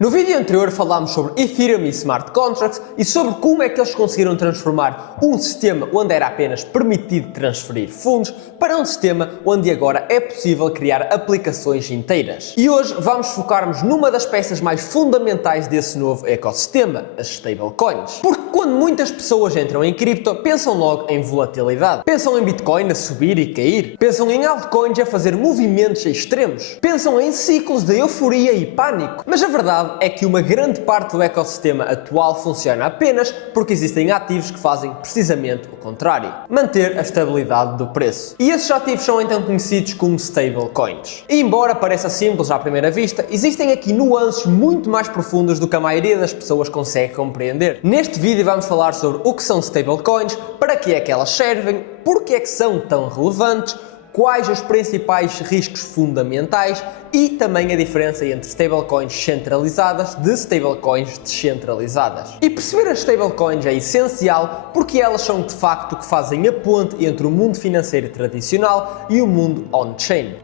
No vídeo anterior falámos sobre Ethereum e Smart Contracts e sobre como é que eles conseguiram transformar um sistema onde era apenas permitido transferir fundos para um sistema onde agora é possível criar aplicações inteiras. E hoje vamos focar-nos numa das peças mais fundamentais desse novo ecossistema, as stablecoins. Porque quando muitas pessoas entram em cripto, pensam logo em volatilidade. Pensam em Bitcoin a subir e cair. Pensam em altcoins a fazer movimentos extremos. Pensam em ciclos de euforia e pânico. Mas a verdade é que uma grande parte do ecossistema atual funciona apenas porque existem ativos que fazem precisamente o contrário: manter a estabilidade do preço. E esses ativos são então conhecidos como stablecoins. E embora pareça simples à primeira vista, existem aqui nuances muito mais profundas do que a maioria das pessoas consegue compreender. Neste vídeo vamos falar sobre o que são stablecoins, para que é que elas servem, porque é que são tão relevantes, quais os principais riscos fundamentais e também a diferença entre stablecoins centralizadas de stablecoins descentralizadas. E perceber as stablecoins é essencial porque elas são de facto o que fazem a ponte entre o mundo financeiro tradicional e o mundo on-chain.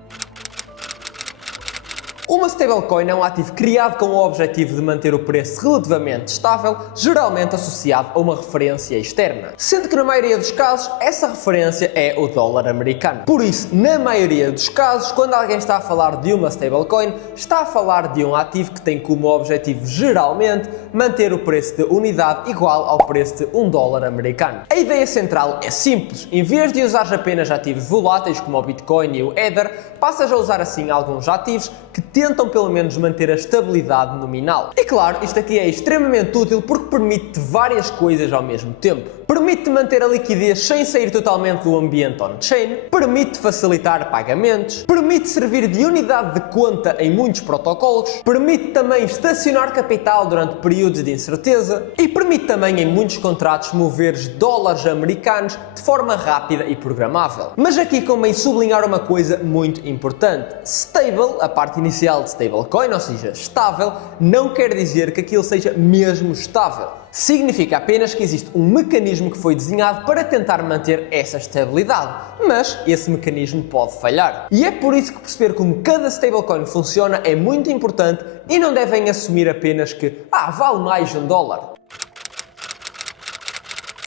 Uma stablecoin é um ativo criado com o objetivo de manter o preço relativamente estável, geralmente associado a uma referência externa. Sendo que na maioria dos casos, essa referência é o dólar americano. Por isso, na maioria dos casos, quando alguém está a falar de uma stablecoin, está a falar de um ativo que tem como objetivo, geralmente, manter o preço de unidade igual ao preço de $1 americano. A ideia central é simples. Em vez de usar apenas ativos voláteis como o Bitcoin e o Ether, passas a usar assim alguns ativos que tentam pelo menos manter a estabilidade nominal. E claro, isto aqui é extremamente útil porque permite várias coisas ao mesmo tempo. Permite manter a liquidez sem sair totalmente do ambiente on-chain, permite facilitar pagamentos, permite servir de unidade de conta em muitos protocolos, permite também estacionar capital durante períodos de incerteza e permite também em muitos contratos mover dólares americanos de forma rápida e programável. Mas aqui convém sublinhar uma coisa muito importante. Stable, a parte inicial de stablecoin, ou seja, estável, não quer dizer que aquilo seja mesmo estável. Significa apenas que existe um mecanismo que foi desenhado para tentar manter essa estabilidade, mas esse mecanismo pode falhar. E é por isso que perceber como cada stablecoin funciona é muito importante e não devem assumir apenas que vale mais $1.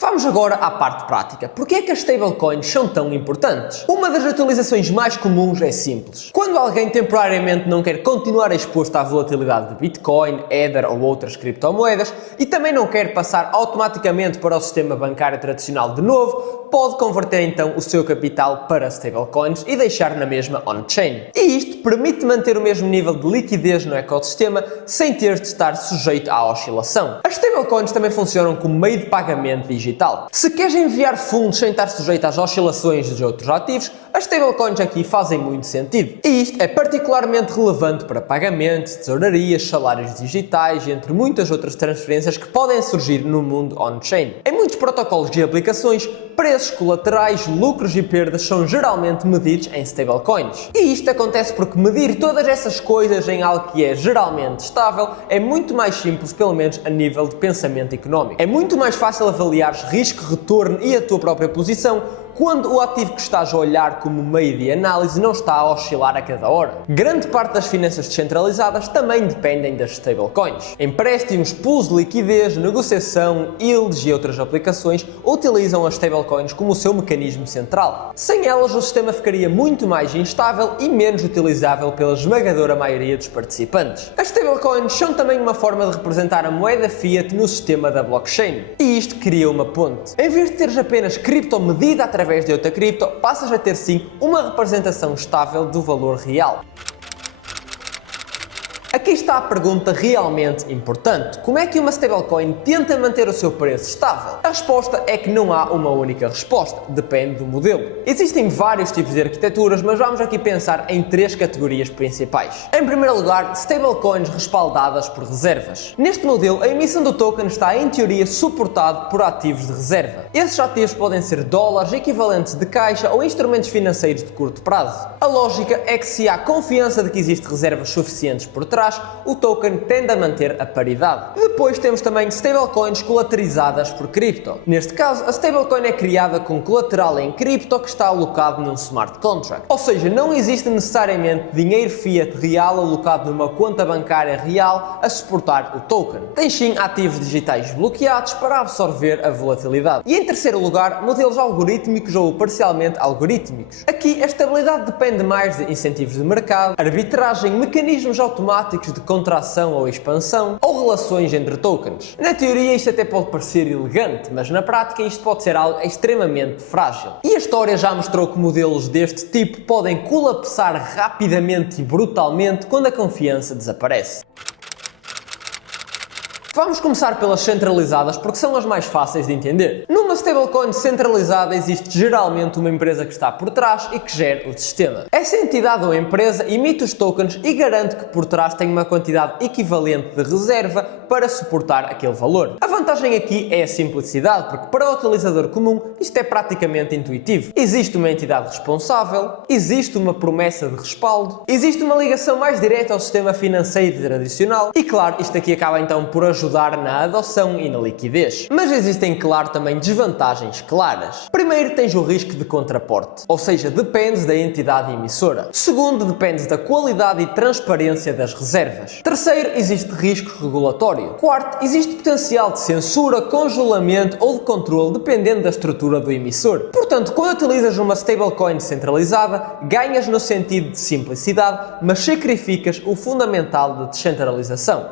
Vamos agora à parte prática. Porquê é que as stablecoins são tão importantes? Uma das atualizações mais comuns é simples. Quando alguém temporariamente não quer continuar exposto à volatilidade de Bitcoin, Ether ou outras criptomoedas e também não quer passar automaticamente para o sistema bancário tradicional de novo, pode converter então o seu capital para stablecoins e deixar na mesma on-chain. E isto permite manter o mesmo nível de liquidez no ecossistema sem ter de estar sujeito à oscilação. As stablecoins também funcionam como meio de pagamento digital. Se queres enviar fundos sem estar sujeito às oscilações dos outros ativos, as stablecoins aqui fazem muito sentido. E isto é particularmente relevante para pagamentos, tesourarias, salários digitais e entre muitas outras transferências que podem surgir no mundo on-chain. Em muitos protocolos de aplicações, preços colaterais, lucros e perdas são geralmente medidos em stablecoins. E isto acontece porque medir todas essas coisas em algo que é geralmente estável é muito mais simples, pelo menos a nível de pensamento económico. É muito mais fácil avaliar risco, retorno e a tua própria posição quando o ativo que estás a olhar como meio de análise não está a oscilar a cada hora. Grande parte das finanças descentralizadas também dependem das stablecoins. Empréstimos, pools de liquidez, negociação, yields e outras aplicações utilizam as stablecoins como o seu mecanismo central. Sem elas, o sistema ficaria muito mais instável e menos utilizável pela esmagadora maioria dos participantes. As stablecoins são também uma forma de representar a moeda fiat no sistema da blockchain. E isto cria uma ponte. Em vez de teres apenas cripto medida através de outra cripto, passas a ter sim uma representação estável do valor real. Aqui está a pergunta realmente importante. Como é que uma stablecoin tenta manter o seu preço estável? A resposta é que não há uma única resposta, depende do modelo. Existem vários tipos de arquiteturas, mas vamos aqui pensar em três categorias principais. Em primeiro lugar, stablecoins respaldadas por reservas. Neste modelo, a emissão do token está em teoria suportado por ativos de reserva. Esses ativos podem ser dólares, equivalentes de caixa ou instrumentos financeiros de curto prazo. A lógica é que se há confiança de que existem reservas suficientes por trás, trás, o token tende a manter a paridade. Depois temos também stablecoins colateralizadas por cripto. Neste caso, a stablecoin é criada com colateral em cripto que está alocado num smart contract. Ou seja, não existe necessariamente dinheiro fiat real alocado numa conta bancária real a suportar o token. Tem sim ativos digitais bloqueados para absorver a volatilidade. E em terceiro lugar, modelos algorítmicos ou parcialmente algorítmicos. Aqui a estabilidade depende mais de incentivos de mercado, arbitragem, mecanismos automáticos de contração ou expansão ou relações entre tokens. Na teoria isto até pode parecer elegante, mas na prática isto pode ser algo extremamente frágil. E a história já mostrou que modelos deste tipo podem colapsar rapidamente e brutalmente quando a confiança desaparece. Vamos começar pelas centralizadas porque são as mais fáceis de entender. Numa stablecoin centralizada existe geralmente uma empresa que está por trás e que gera o sistema. Essa entidade ou empresa emite os tokens e garante que por trás tem uma quantidade equivalente de reserva para suportar aquele valor. A vantagem aqui é a simplicidade, porque para o utilizador comum isto é praticamente intuitivo. Existe uma entidade responsável, existe uma promessa de respaldo, existe uma ligação mais direta ao sistema financeiro tradicional e claro, isto aqui acaba então por ajudar na adoção e na liquidez. Mas existem, claro, também desvantagens claras. Primeiro, tens o risco de contraporte, ou seja, dependes da entidade emissora. Segundo, dependes da qualidade e transparência das reservas. Terceiro, existe risco regulatório. Quarto, existe potencial de censura, congelamento ou de controle dependendo da estrutura do emissor. Portanto, quando utilizas uma stablecoin centralizada, ganhas no sentido de simplicidade, mas sacrificas o fundamental de descentralização.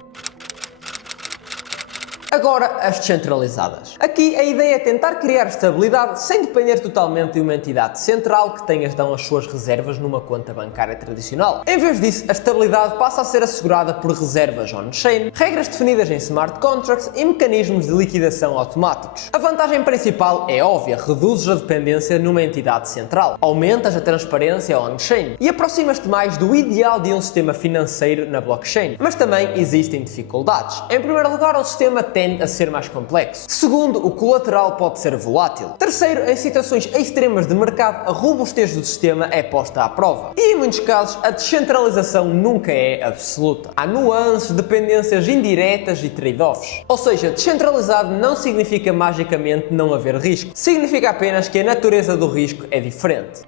Agora, as descentralizadas. Aqui a ideia é tentar criar estabilidade sem depender totalmente de uma entidade central que tenha então as suas reservas numa conta bancária tradicional. Em vez disso, a estabilidade passa a ser assegurada por reservas on-chain, regras definidas em smart contracts e mecanismos de liquidação automáticos. A vantagem principal é óbvia, reduzes a dependência numa entidade central, aumentas a transparência on-chain e aproximas-te mais do ideal de um sistema financeiro na blockchain. Mas também existem dificuldades. Em primeiro lugar, o sistema tende a ser mais complexo. Segundo, o colateral pode ser volátil. Terceiro, em situações extremas de mercado, a robustez do sistema é posta à prova. E em muitos casos, a descentralização nunca é absoluta. Há nuances, dependências indiretas e trade-offs. Ou seja, descentralizado não significa magicamente não haver risco. Significa apenas que a natureza do risco é diferente.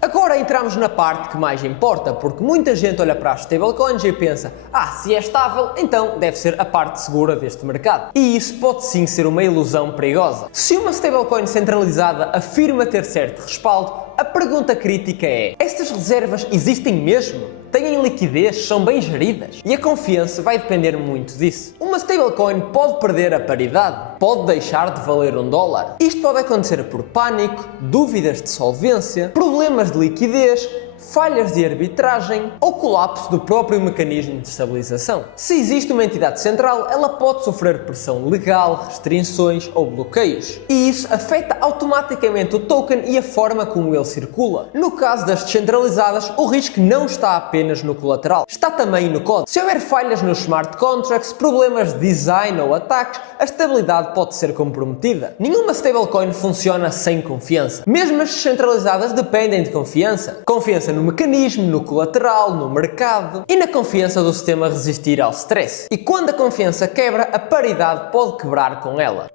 Agora entramos na parte que mais importa, porque muita gente olha para as stablecoins e pensa: se é estável, então deve ser a parte segura deste mercado. E isso pode sim ser uma ilusão perigosa. Se uma stablecoin centralizada afirma ter certo respaldo, a pergunta crítica é: estas reservas existem mesmo? Têm liquidez? São bem geridas? E a confiança vai depender muito disso. Uma stablecoin pode perder a paridade, pode deixar de valer $1. Isto pode acontecer por pânico, dúvidas de solvência, problemas de liquidez, falhas de arbitragem ou colapso do próprio mecanismo de estabilização. Se existe uma entidade central, ela pode sofrer pressão legal, restrições ou bloqueios. E isso afeta automaticamente o token e a forma como ele circula. No caso das descentralizadas, o risco não está apenas no colateral, está também no código. Se houver falhas nos smart contracts, problemas de design ou ataques, a estabilidade pode ser comprometida. Nenhuma stablecoin funciona sem confiança. Mesmo as descentralizadas dependem de confiança. Confiança no mecanismo, no colateral, no mercado e na confiança do sistema resistir ao stress. E quando a confiança quebra, a paridade pode quebrar com ela.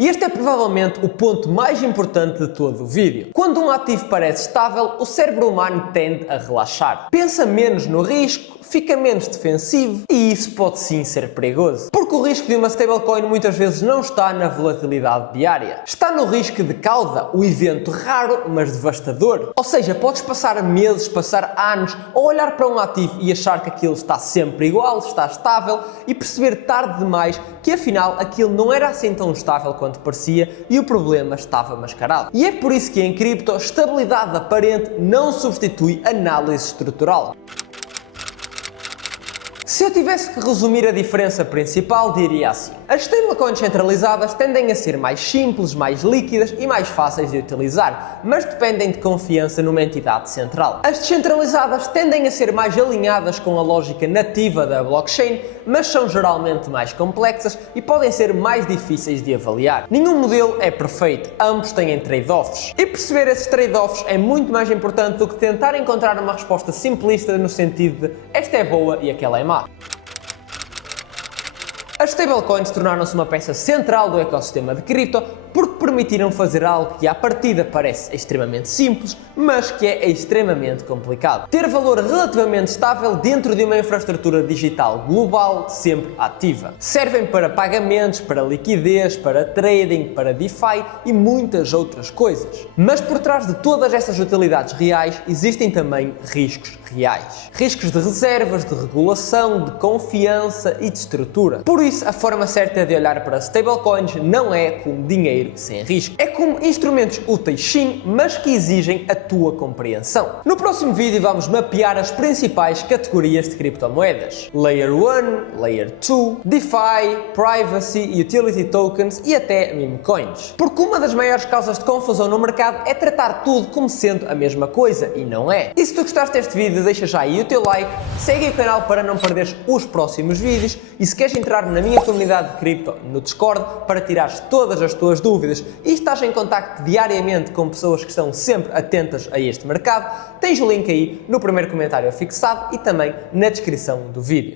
E este é provavelmente o ponto mais importante de todo o vídeo. Quando um ativo parece estável, o cérebro humano tende a relaxar. Pensa menos no risco, fica menos defensivo e isso pode sim ser perigoso. Porque o risco de uma stablecoin muitas vezes não está na volatilidade diária. Está no risco de cauda, o evento raro, mas devastador. Ou seja, podes passar meses, passar anos a olhar para um ativo e achar que aquilo está sempre igual, está estável e perceber tarde demais que afinal aquilo não era assim tão estável quanto parecia e o problema estava mascarado. E é por isso que em cripto, estabilidade aparente não substitui análise estrutural. Se eu tivesse que resumir a diferença principal, diria assim: as stablecoins centralizadas tendem a ser mais simples, mais líquidas e mais fáceis de utilizar, mas dependem de confiança numa entidade central. As descentralizadas tendem a ser mais alinhadas com a lógica nativa da blockchain, mas são geralmente mais complexas e podem ser mais difíceis de avaliar. Nenhum modelo é perfeito, ambos têm trade-offs. E perceber esses trade-offs é muito mais importante do que tentar encontrar uma resposta simplista no sentido de esta é boa e aquela é má. As stablecoins tornaram-se uma peça central do ecossistema de cripto porque permitiram fazer algo que à partida parece extremamente simples, mas que é extremamente complicado. Ter valor relativamente estável dentro de uma infraestrutura digital global sempre ativa. Servem para pagamentos, para liquidez, para trading, para DeFi e muitas outras coisas. Mas por trás de todas essas utilidades reais existem também riscos reais. Riscos de reservas, de regulação, de confiança e de estrutura. Por isso, a forma certa de olhar para stablecoins não é como dinheiro sem risco. É como instrumentos úteis sim, mas que exigem a tua compreensão. No próximo vídeo vamos mapear as principais categorias de criptomoedas. Layer 1, Layer 2, DeFi, Privacy, Utility Tokens e até meme coins. Porque uma das maiores causas de confusão no mercado é tratar tudo como sendo a mesma coisa e não é. E se tu gostaste deste vídeo, deixa já aí o teu like, segue o canal para não perderes os próximos vídeos e se queres entrar na minha comunidade de cripto no Discord para tirares todas as tuas dúvidas e estás em contacto diariamente com pessoas que estão sempre atentas a este mercado, tens o link aí no primeiro comentário fixado e também na descrição do vídeo.